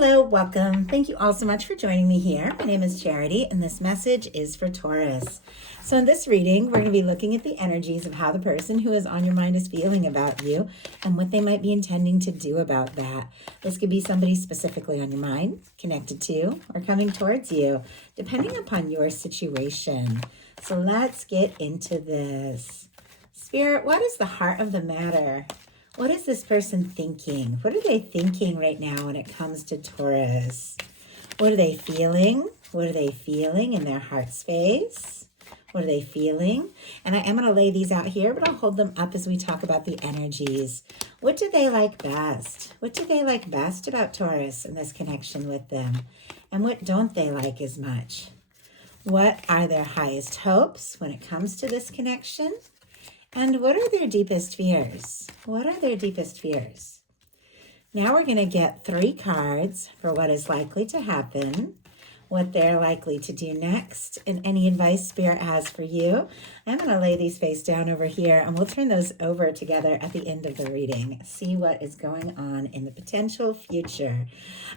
Hello, welcome. Thank you all so much for joining me here. My name is Charity, and this message is for Taurus. So in this reading, we're going to be looking at the energies of how the person who is on your mind is feeling about you and what they might be intending to do about that. This could be somebody specifically on your mind, connected to, or coming towards you, depending upon your situation. So let's get into this. Spirit, what is the heart of the matter? What is this person thinking? What are they thinking right now when it comes to Taurus? What are they feeling? What are they feeling in their heart space? What are they feeling? And I am going to lay these out here, but I'll hold them up as we talk about the energies. What do they like best? What do they like best about Taurus and this connection with them? And what don't they like as much? What are their highest hopes when it comes to this connection? And what are their deepest fears? What are their deepest fears? Now we're going to get 3 cards for what is likely to happen, what they're likely to do next, and any advice Spirit has for you. I'm going to lay these face down over here, and we'll turn those over together at the end of the reading. See what is going on in the potential future.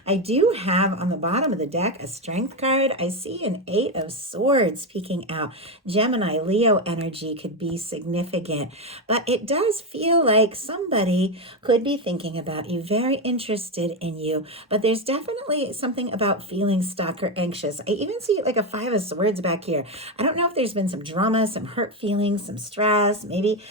I do have on the bottom of the deck a strength card. I see an 8 of swords peeking out. Gemini, Leo energy could be significant, but it does feel like somebody could be thinking about you, very interested in you, but there's definitely something about feeling stuck or anxious. I even see like a 5 of swords back here. I don't know if there's been some drama, some hurt feelings, some stress. Maybe,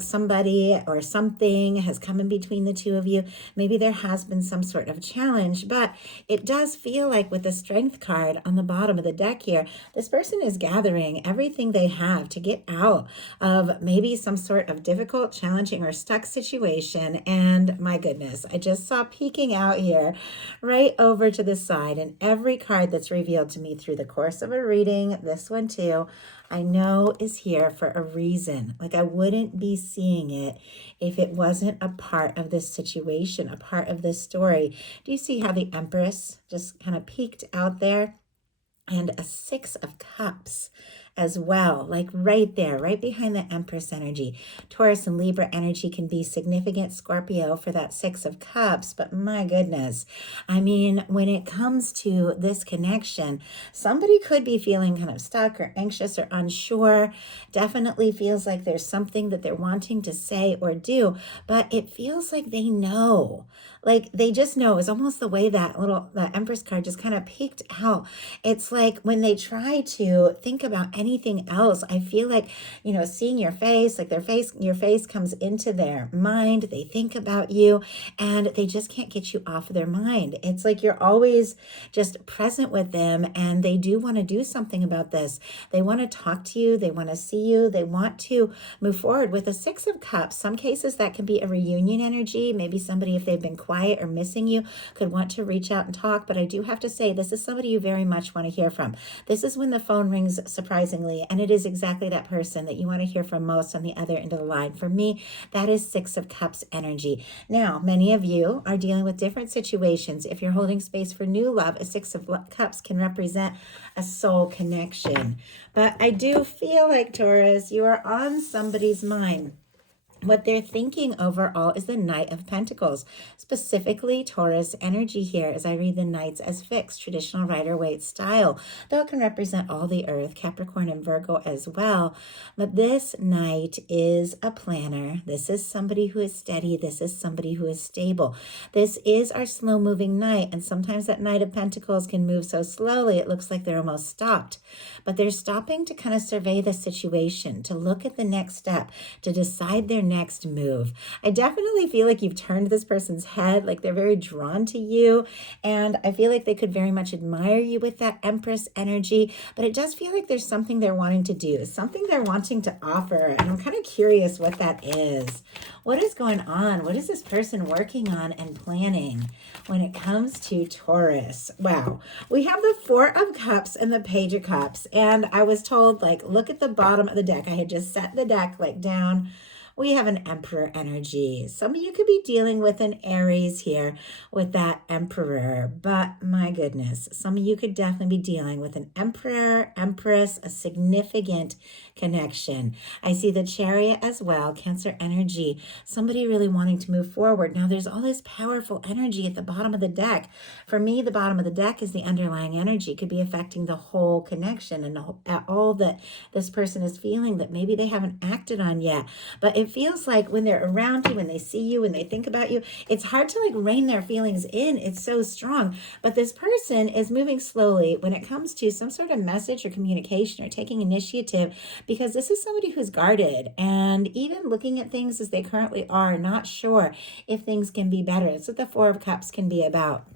somebody or something has come in between the two of you. Maybe there has been some sort of challenge, but it does feel like with the strength card on the bottom of the deck here, this person is gathering everything they have to get out of maybe some sort of difficult, challenging, or stuck situation. And my goodness, I just saw peeking out here right over to the side, and every card that's revealed to me through the course of a reading, this one too, I know is here for a reason. Like I wouldn't be seeing it if it wasn't a part of this situation, a part of this story. Do you see how the Empress just kind of peeked out there? And a 6 of Cups as well, like right there, right behind the Empress energy. Taurus and Libra energy can be significant, Scorpio, for that 6 of Cups, but my goodness, I mean, when it comes to this connection, somebody could be feeling kind of stuck or anxious or unsure. Definitely feels like there's something that they're wanting to say or do, but it feels like they know. Like they just know. It's almost the way that Empress card just kind of peeked out. It's like when they try to think about anything else, I feel like, seeing your face, like your face comes into their mind. They think about you and they just can't get you off of their mind. It's like you're always just present with them and they do want to do something about this. They want to talk to you. They want to see you. They want to move forward with a 6 of Cups. Some cases that can be a reunion energy. Maybe somebody, if they've been quiet or missing you, could want to reach out and talk. But I do have to say, this is somebody you very much want to hear from. This is when the phone rings, surprisingly, and it is exactly that person that you want to hear from most on the other end of the line. For me, that is 6 of Cups energy. Now, many of you are dealing with different situations. If you're holding space for new love, a 6 of Cups can represent a soul connection. But I do feel like, Taurus, you are on somebody's mind. What they're thinking overall is the Knight of Pentacles, specifically Taurus energy here as I read the Knights as fixed, traditional Rider-Waite style, though it can represent all the earth, Capricorn and Virgo as well. But this Knight is a planner. This is somebody who is steady. This is somebody who is stable. This is our slow-moving Knight, and sometimes that Knight of Pentacles can move so slowly it looks like they're almost stopped. But they're stopping to kind of survey the situation, to look at the next step, to decide their next move. I definitely feel like you've turned this person's head, like they're very drawn to you, and I feel like they could very much admire you with that Empress energy, but it does feel like there's something they're wanting to do, something they're wanting to offer, and I'm kind of curious what that is. What is going on? What is this person working on and planning when it comes to Taurus? Wow. We have the 4 of Cups and the Page of Cups, and I was told, like, look at the bottom of the deck. I had just set the deck, like, down We have an Emperor energy. Some of you could be dealing with an Aries here with that Emperor, but my goodness, some of you could definitely be dealing with an Emperor, Empress, a significant connection. I see the Chariot as well, Cancer energy, somebody really wanting to move forward. Now there's all this powerful energy at the bottom of the deck. For me, the bottom of the deck is the underlying energy. It could be affecting the whole connection and all that this person is feeling that maybe they haven't acted on yet. But it feels like when they're around you, when they see you, when they think about you, it's hard to like rein their feelings in. It's so strong. But this person is moving slowly when it comes to some sort of message or communication or taking initiative, because this is somebody who's guarded and even looking at things as they currently are, not sure if things can be better. That's what the Four of Cups can be about.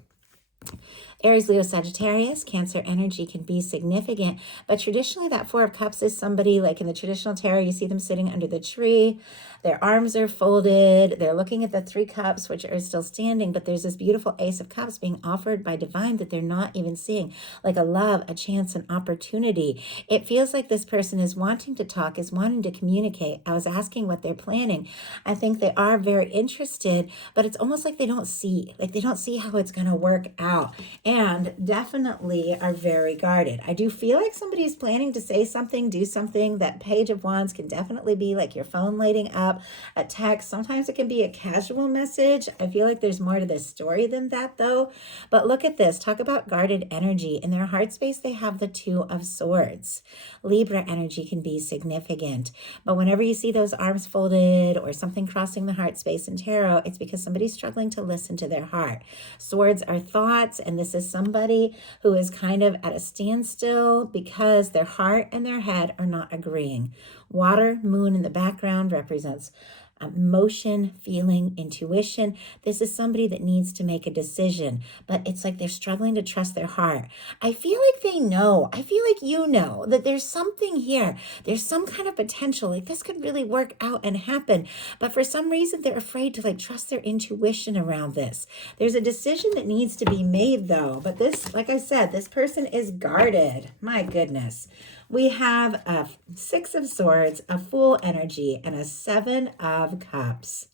Aries, Leo, Sagittarius, Cancer energy can be significant, but traditionally that Four of Cups is somebody like in the traditional tarot, you see them sitting under the tree, their arms are folded, they're looking at the Three Cups, which are still standing, but there's this beautiful Ace of Cups being offered by divine that they're not even seeing, like a love, a chance, an opportunity. It feels like this person is wanting to talk, is wanting to communicate. I was asking what they're planning. I think they are very interested, but it's almost like they don't see how it's going to work out, and definitely are very guarded. I do feel like somebody's planning to say something, do something. That Page of Wands can definitely be like your phone lighting up, a text. Sometimes it can be a casual message. I feel like there's more to this story than that though. But look at this. Talk about guarded energy. In their heart space, they have the Two of Swords. Libra energy can be significant. But whenever you see those arms folded or something crossing the heart space in tarot, it's because somebody's struggling to listen to their heart. Swords are thoughts, and this is somebody who is kind of at a standstill because their heart and their head are not agreeing. Water, moon in the background represents emotion, feeling, intuition. This is somebody that needs to make a decision, but it's like they're struggling to trust their heart. I feel like they know. I feel like you know that there's something here. There's some kind of potential. Like this could really work out and happen. But for some reason, they're afraid to like trust their intuition around this. There's a decision that needs to be made though. But this, like I said, this person is guarded. My goodness. We have a Six of Swords, a Fool energy, and a Seven of Cups.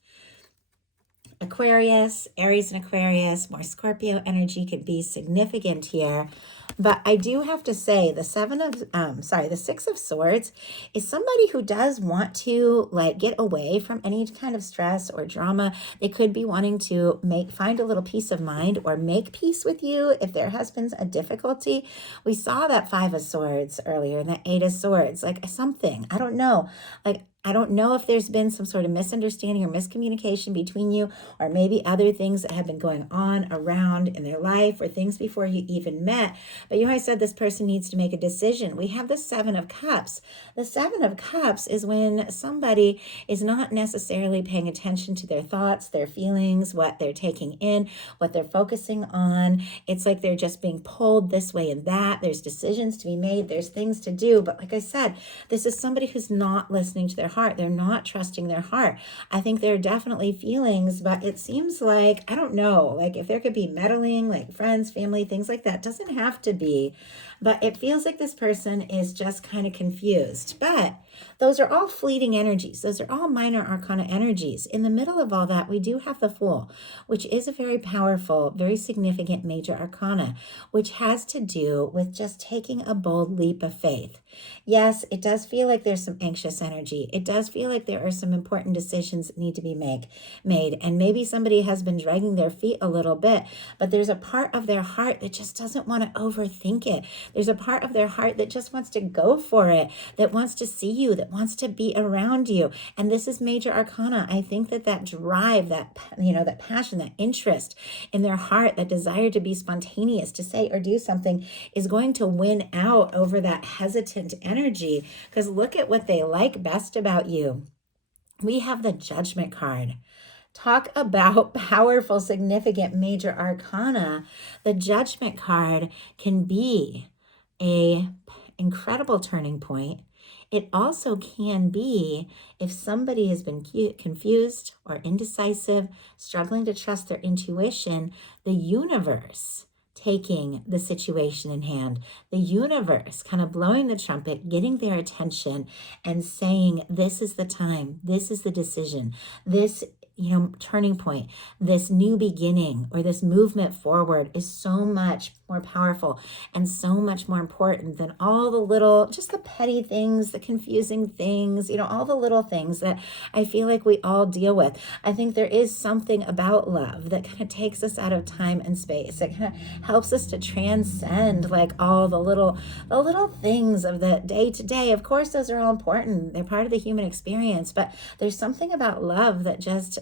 Aquarius, Aries and Aquarius, more Scorpio energy could be significant here. But I do have to say the the Six of Swords is somebody who does want to like get away from any kind of stress or drama. They could be wanting to find a little peace of mind or make peace with you if there has been a difficulty. We saw that Five of Swords earlier and the Eight of Swords, like something, I don't know, like I don't know if there's been some sort of misunderstanding or miscommunication between you, or maybe other things that have been going on around in their life or things before you even met. But you know, I said this person needs to make a decision. We have the Seven of Cups. The Seven of Cups is when somebody is not necessarily paying attention to their thoughts, their feelings, what they're taking in, what they're focusing on. It's like they're just being pulled this way and that. There's decisions to be made. There's things to do. But like I said, this is somebody who's not listening to their heart. They're not trusting their heart. I think there are definitely feelings, but it seems like, I don't know, like if there could be meddling, like friends, family, things like that, doesn't have to be, but it feels like this person is just kind of confused. But those are all fleeting energies. Those are all minor arcana energies. In the middle of all that, we do have the Fool, which is a very powerful, very significant major arcana, which has to do with just taking a bold leap of faith. Yes, it does feel like there's some anxious energy. It does feel like there are some important decisions that need to be made. And maybe somebody has been dragging their feet a little bit, but there's a part of their heart that just doesn't want to overthink it. There's a part of their heart that just wants to go for it, that wants to see you, that wants to be around you. And this is major arcana. I think that drive, that passion, that interest in their heart, that desire to be spontaneous, to say or do something is going to win out over that hesitant energy, because look at what they like best about you. We have the Judgment card. Talk about powerful, significant major arcana. The Judgment card can be an incredible turning point. It also can be if somebody has been confused or indecisive, struggling to trust their intuition, the universe taking the situation in hand, the universe kind of blowing the trumpet, getting their attention and saying, this is the time, this is the decision, this turning point, this new beginning or this movement forward is so much more powerful and so much more important than all the little, just the petty things, the confusing things, all the little things that I feel like we all deal with. I think there is something about love that kind of takes us out of time and space. It kind of helps us to transcend like all the little things of the day to day. Of course, those are all important. They're part of the human experience, but there's something about love that just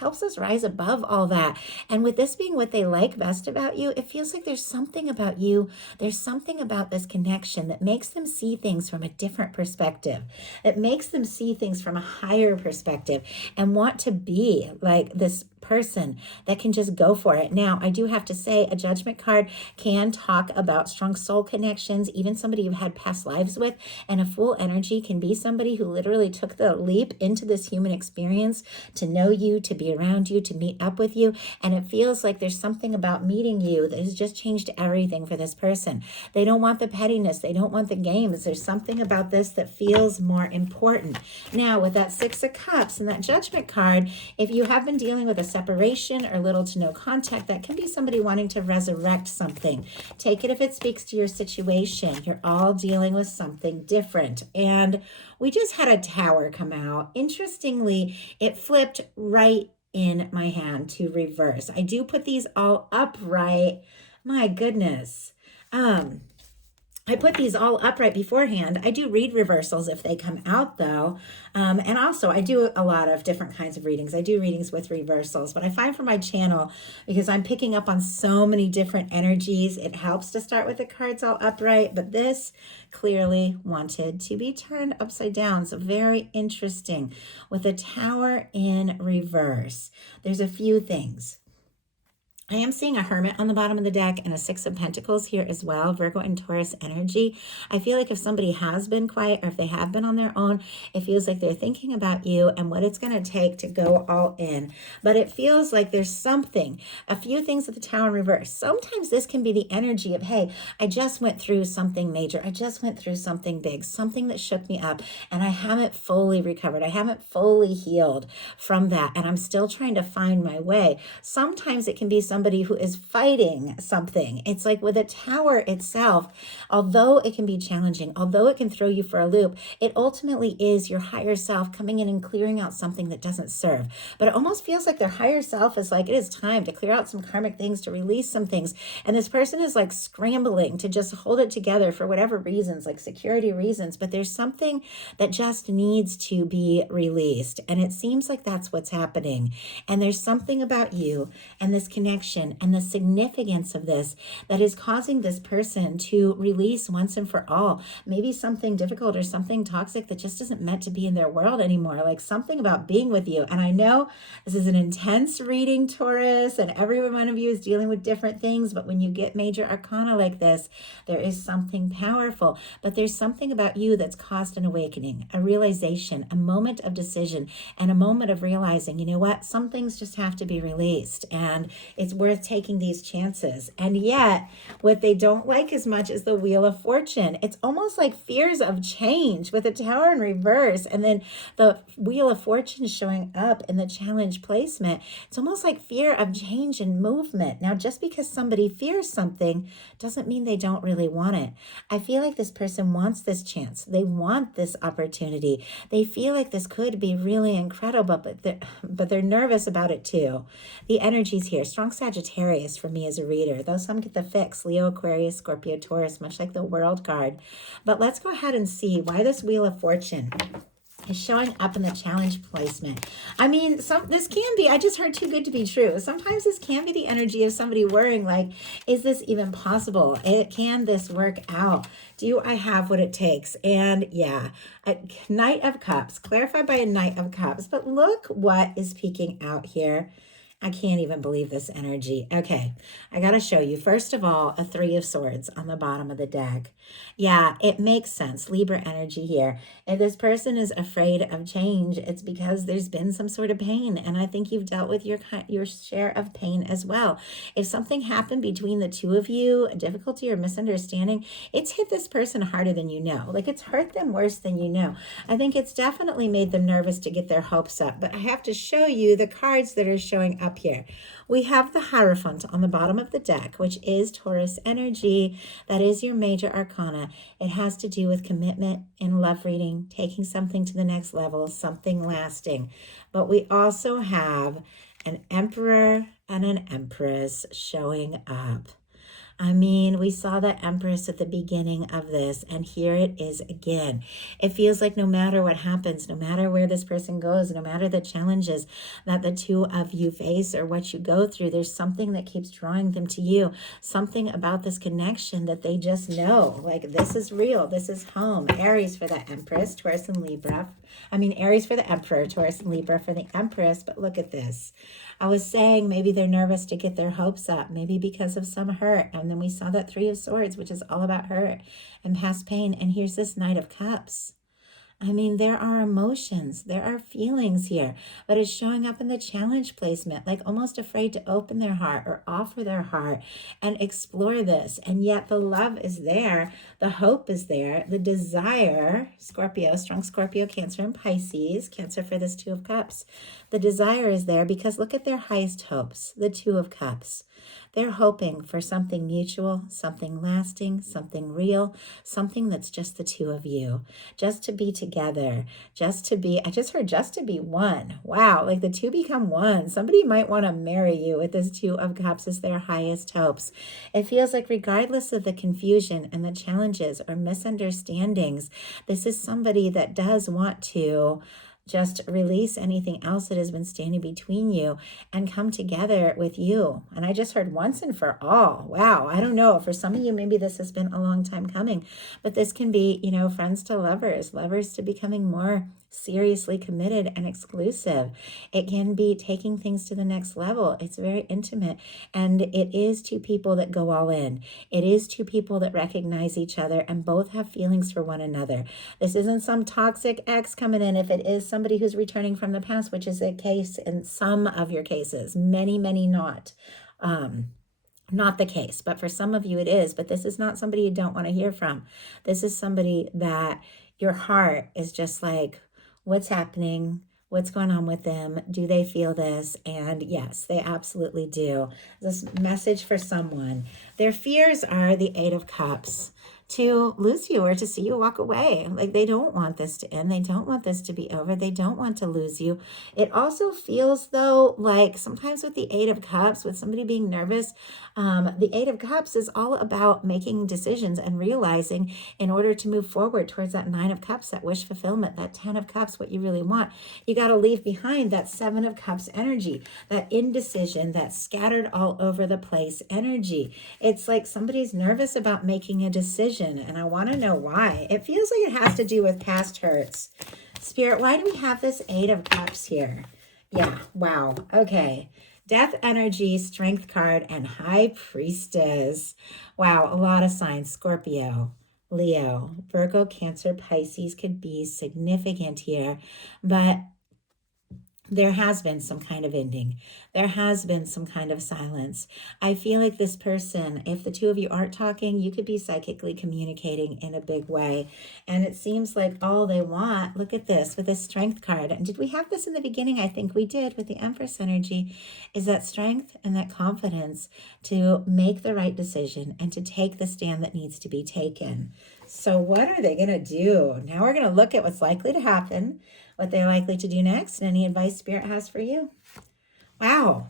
helps us rise above all that. And with this being what they like best about you, it feels like there's something about you. There's something about this connection that makes them see things from a different perspective. It makes them see things from a higher perspective and want to be like this person that can just go for it. Now, I do have to say a judgment card can talk about strong soul connections, even somebody you've had past lives with, and a Fool energy can be somebody who literally took the leap into this human experience to know you, to be around you, to meet up with you. And it feels like there's something about meeting you that has just changed everything for this person. They don't want the pettiness. They don't want the games. There's something about this that feels more important. Now, with that Six of Cups and that judgment card, if you have been dealing with a separation or little to no contact, that can be somebody wanting to resurrect something. Take it if it speaks to your situation. You're all dealing with something different. And we just had a Tower come out. Interestingly, it flipped right in my hand to reverse. I do put these all upright. My goodness. I put these all upright beforehand. I do read reversals if they come out though. And also I do a lot of different kinds of readings. I do readings with reversals, but I find for my channel, because I'm picking up on so many different energies, it helps to start with the cards all upright, but this clearly wanted to be turned upside down. So very interesting. With a Tower in reverse, there's a few things. I am seeing a Hermit on the bottom of the deck and a Six of Pentacles here as well, Virgo and Taurus energy. I feel like if somebody has been quiet or if they have been on their own, it feels like they're thinking about you and what it's going to take to go all in. But it feels like there's something, a few things with the Tower in reverse. Sometimes this can be the energy of, hey, I just went through something major. I just went through something big, something that shook me up, and I haven't fully recovered. I haven't fully healed from that, and I'm still trying to find my way. Sometimes it can be somebody who is fighting something. It's like with a Tower itself, although it can be challenging, although it can throw you for a loop, it ultimately is your higher self coming in and clearing out something that doesn't serve. But it almost feels like their higher self is like, it is time to clear out some karmic things, to release some things. And this person is like scrambling to just hold it together for whatever reasons, like security reasons. But there's something that just needs to be released. And it seems like that's what's happening. And there's something about you and this connection and the significance of this that is causing this person to release once and for all. Maybe something difficult or something toxic that just isn't meant to be in their world anymore. Like something about being with you. And I know this is an intense reading, Taurus, and every one of you is dealing with different things. But when you get major arcana like this, there is something powerful. But there's something about you that's caused an awakening, a realization, a moment of decision, and a moment of realizing, you know what, some things just have to be released. And it's worth taking these chances. And yet, what they don't like as much is the Wheel of Fortune. It's almost like fears of change with a Tower in reverse, and then the Wheel of Fortune showing up in the challenge placement. It's almost like fear of change and movement. Now, just because somebody fears something doesn't mean they don't really want it. I feel like this person wants this chance. They want this opportunity. They feel like this could be really incredible, but they're nervous about it too. The energy's here. Strong Sagittarius for me as a reader, though some get the fix, Leo, Aquarius, Scorpio, Taurus, much like the World card. But let's go ahead and see why this Wheel of Fortune is showing up in the challenge placement. I mean, this can be, I just heard too good to be true. Sometimes this can be the energy of somebody worrying like, is this even possible? Can this work out? Do I have what it takes? And yeah, a Knight of Cups, clarified by a Knight of Cups. But look what is peeking out here. I can't even believe this energy. Okay, I got to show you. First of all, a Three of Swords on the bottom of the deck. Yeah, it makes sense. Libra energy here. If this person is afraid of change, it's because there's been some sort of pain. And I think you've dealt with your share of pain as well. If something happened between the two of you, a difficulty or misunderstanding, it's hit this person harder than you know. Like it's hurt them worse than you know. I think it's definitely made them nervous to get their hopes up. But I have to show you the cards that are showing up here. We have the Hierophant on the bottom of the deck, which is Taurus energy. That is your major arcana. It has to do with commitment in love reading, taking something to the next level, something lasting. But we also have an Emperor and an Empress showing up. I mean, we saw the Empress at the beginning of this, and here it is again. It feels like no matter what happens, no matter where this person goes, no matter the challenges that the two of you face or what you go through, there's something that keeps drawing them to you, something about this connection that they just know, like this is real, this is home. Aries for the Empress, Taurus and Libra. Aries for the Emperor, Taurus and Libra for the Empress, but look at this. I was saying maybe they're nervous to get their hopes up, maybe because of some hurt. And then we saw that Three of Swords, which is all about hurt and past pain. And here's this Knight of Cups. I mean, there are emotions, there are feelings here, but it's showing up in the challenge placement, like almost afraid to open their heart or offer their heart and explore this. And yet the love is there, the hope is there, the desire, Scorpio, strong Scorpio, Cancer, and Pisces, Cancer for this Two of Cups. The desire is there because look at their highest hopes, the Two of Cups. They're hoping for something mutual, something lasting, something real, something that's just the two of you, just to be together, just to be, I just heard just to be one. Wow, like the two become one. Somebody might want to marry you with this Two of Cups as their highest hopes. It feels like regardless of the confusion and the challenges or misunderstandings, this is somebody that does want to just release anything else that has been standing between you and come together with you. And I just heard once and for all. Wow. I don't know. For some of you, maybe this has been a long time coming, but this can be, friends to lovers, lovers to becoming more seriously committed and exclusive. It can be taking things to the next level. It's very intimate. And it is two people that go all in. It is two people that recognize each other and both have feelings for one another. This isn't some toxic ex coming in. If it is somebody who's returning from the past, which is the case in some of your cases, many, many not. Not the case, but for some of you it is. But this is not somebody you don't want to hear from. This is somebody that your heart is just like, what's happening? What's going on with them? Do they feel this? And yes, they absolutely do. This message for someone. Their fears are the Eight of Cups. To lose you or to see you walk away. Like they don't want this to end. They don't want this to be over. They don't want to lose you. It also feels though like sometimes with the Eight of Cups, with somebody being nervous, the Eight of Cups is all about making decisions and realizing in order to move forward towards that Nine of Cups, that wish fulfillment, that 10 of Cups, what you really want, you got to leave behind that Seven of Cups energy, that indecision, that scattered all over the place energy. It's like somebody's nervous about making a decision. And I want to know why. It feels like it has to do with past hurts. Spirit, why do we have this Eight of Cups here? Yeah, wow. Okay. Death energy, Strength card, and High Priestess. Wow, a lot of signs. Scorpio, Leo, Virgo, Cancer, Pisces could be significant here. But there has been some kind of ending. There has been some kind of silence. I feel like this person, if the two of you aren't talking, you could be psychically communicating in a big way. And it seems like all they want, look at this with this Strength card. And did we have this in the beginning? I think we did with the Empress energy, is that strength and that confidence to make the right decision and to take the stand that needs to be taken. So what are they going to do? Now we're going to look at what's likely to happen, what they're likely to do next, and any advice Spirit has for you. Wow.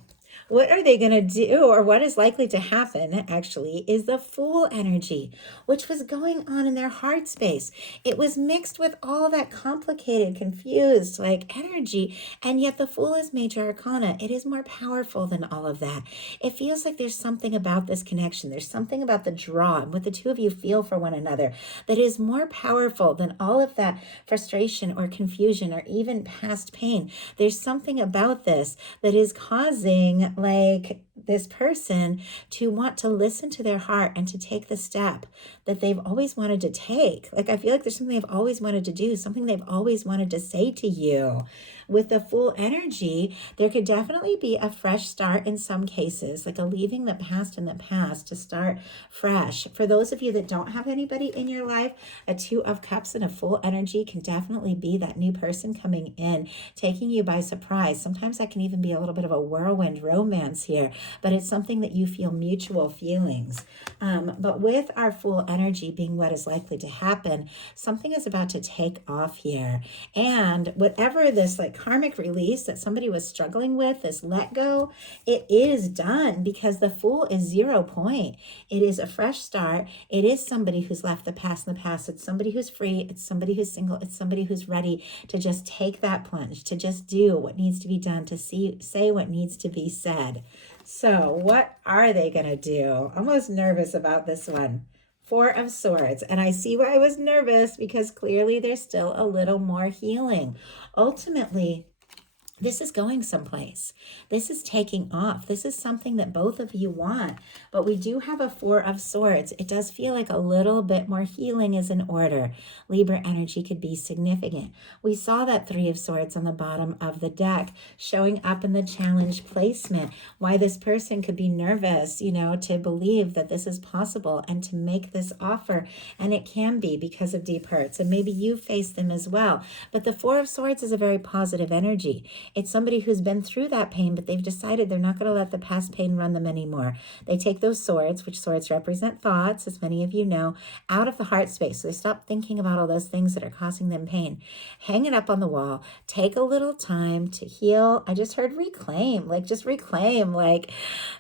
What are they going to do, or what is likely to happen actually, is the Fool energy, which was going on in their heart space. It was mixed with all that complicated, confused like energy, and yet the Fool is major arcana. It is more powerful than all of that. It feels like there's something about this connection. There's something about the draw and what the two of you feel for one another that is more powerful than all of that frustration or confusion or even past pain. There's something about this that is causing like this person to want to listen to their heart and to take the step that they've always wanted to take. Like, I feel like there's something they've always wanted to do, something they've always wanted to say to you. With the Fool energy, there could definitely be a fresh start in some cases, like a leaving the past in the past to start fresh. For those of you that don't have anybody in your life, a Two of Cups and a Fool energy can definitely be that new person coming in, taking you by surprise. Sometimes that can even be a little bit of a whirlwind romance here, but it's something that you feel mutual feelings. But with our Fool energy being what is likely to happen, something is about to take off here. And whatever this like karmic release that somebody was struggling with, this let go, it is done because the Fool is 0 point. It is a fresh start. It is somebody who's left the past in the past. It's somebody who's free. It's somebody who's single. It's somebody who's ready to just take that plunge, to just do what needs to be done, to say what needs to be said. So what are they going to do? I'm almost nervous about this one. Four of Swords. And I see why I was nervous, because clearly there's still a little more healing. Ultimately, this is going someplace. This is taking off. This is something that both of you want. But we do have a Four of Swords. It does feel like a little bit more healing is in order. Libra energy could be significant. We saw that Three of Swords on the bottom of the deck showing up in the challenge placement. Why this person could be nervous, to believe that this is possible and to make this offer. And it can be because of deep hurts. And maybe you face them as well. But the Four of Swords is a very positive energy. It's somebody who's been through that pain, but they've decided they're not going to let the past pain run them anymore. They take those swords, which swords represent thoughts, as many of you know, out of the heart space. So they stop thinking about all those things that are causing them pain. Hang it up on the wall. Take a little time to heal. I just heard reclaim,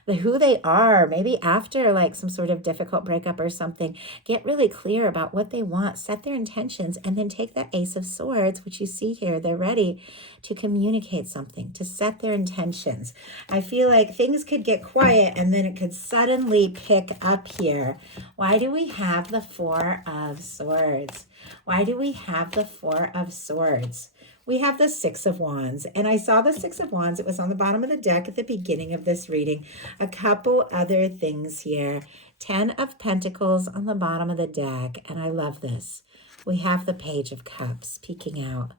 who they are. Maybe after like some sort of difficult breakup or something, get really clear about what they want, set their intentions, and then take that Ace of Swords, which you see here. They're ready to communicate something, to set their intentions. I feel like things could get quiet and then it could suddenly pick up here. Why do we have the Four of Swords? Why do we have the Four of Swords? We have the Six of Wands, and I saw the Six of Wands. It was on the bottom of the deck at the beginning of this reading. A couple other things here. 10 of Pentacles on the bottom of the deck, and I love this. We have the Page of Cups peeking out.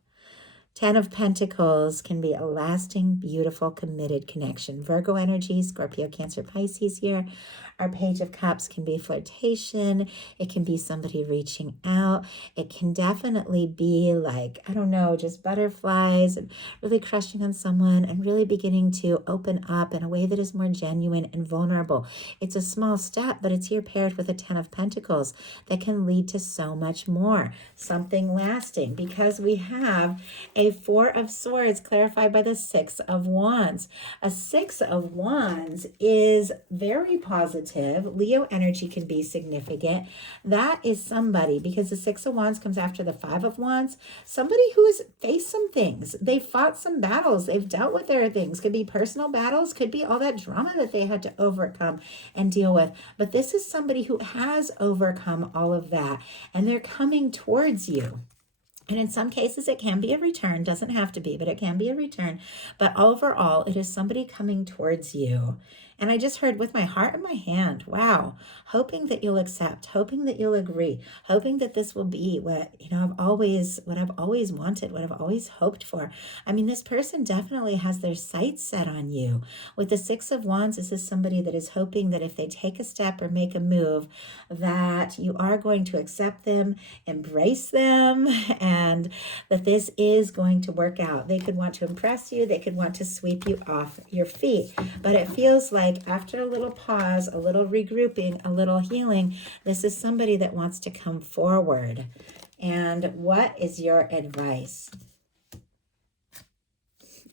10 of Pentacles can be a lasting, beautiful, committed connection. Virgo energy, Scorpio, Cancer, Pisces here. Our Page of Cups can be flirtation. It can be somebody reaching out. It can definitely be like, I don't know, just butterflies and really crushing on someone and really beginning to open up in a way that is more genuine and vulnerable. It's a small step, but it's here paired with a 10 of Pentacles that can lead to so much more, something lasting, because we have a Four of Swords clarified by the Six of Wands. A Six of Wands is very positive. Leo energy can be significant. That is somebody, because the Six of Wands comes after the Five of Wands, somebody who has faced some things. They fought some battles. They've dealt with their things. Could be personal battles. Could be all that drama that they had to overcome and deal with. But this is somebody who has overcome all of that, and they're coming towards you. And in some cases, it can be a return. Doesn't have to be, but it can be a return. But overall, it is somebody coming towards you. And I just heard with my heart in my hand, wow, hoping that you'll accept, hoping that you'll agree, hoping that this will be what I've always wanted, what I've always hoped for. I mean, this person definitely has their sights set on you. With the Six of Wands, this is somebody that is hoping that if they take a step or make a move, that you are going to accept them, embrace them, and that this is going to work out. They could want to impress you. They could want to sweep you off your feet. But it feels like after a little pause, a little regrouping, a little healing, this is somebody that wants to come forward. And what is your advice?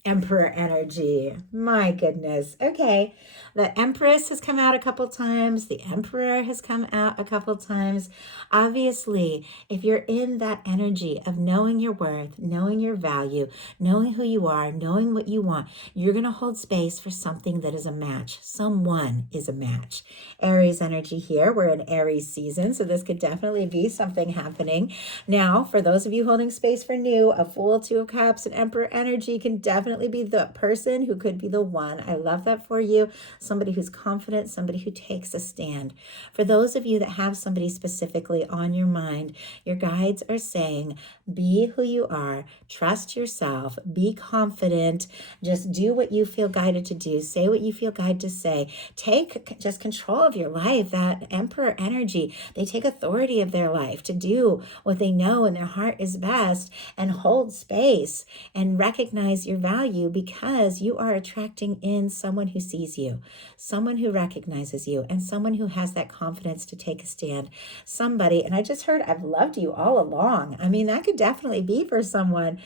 Emperor energy. My goodness. Okay. The Empress has come out a couple times. The Emperor has come out a couple times. Obviously, if you're in that energy of knowing your worth, knowing your value, knowing who you are, knowing what you want, you're going to hold space for something that is a match. Someone is a match. Aries energy here. We're in Aries season, so this could definitely be something happening. Now, for those of you holding space for new, a Fool, Two of Cups, and Emperor energy can definitely be the person who could be the one. I love that for you. Somebody who's confident, somebody who takes a stand. For those of you that have somebody specifically on your mind, your guides are saying, be who you are, trust yourself, be confident, just do what you feel guided to do, say what you feel guided to say, take just control of your life. That Emperor energy, they take authority of their life to do what they know in their heart is best, and hold space and recognize your value, because you are attracting in someone who sees you, someone who recognizes you, and someone who has that confidence to take a stand. Somebody, and I just heard, I've loved you all along. I mean, that could definitely be for someone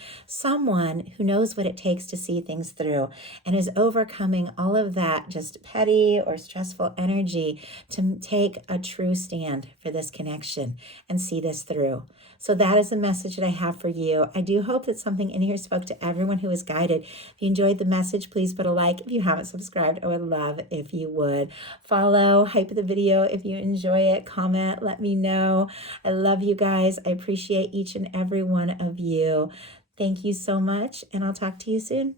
who knows what it takes to see things through and is overcoming all of that just petty or stressful energy to take a true stand for this connection and see this through. So that is the message that I have for you. I do hope that something in here spoke to everyone who was guided. If you enjoyed the message, please put a like. If you haven't subscribed, I would love if you would. Follow, hype the video if you enjoy it, comment, let me know. I love you guys. I appreciate each and every one of you. Thank you so much, and I'll talk to you soon.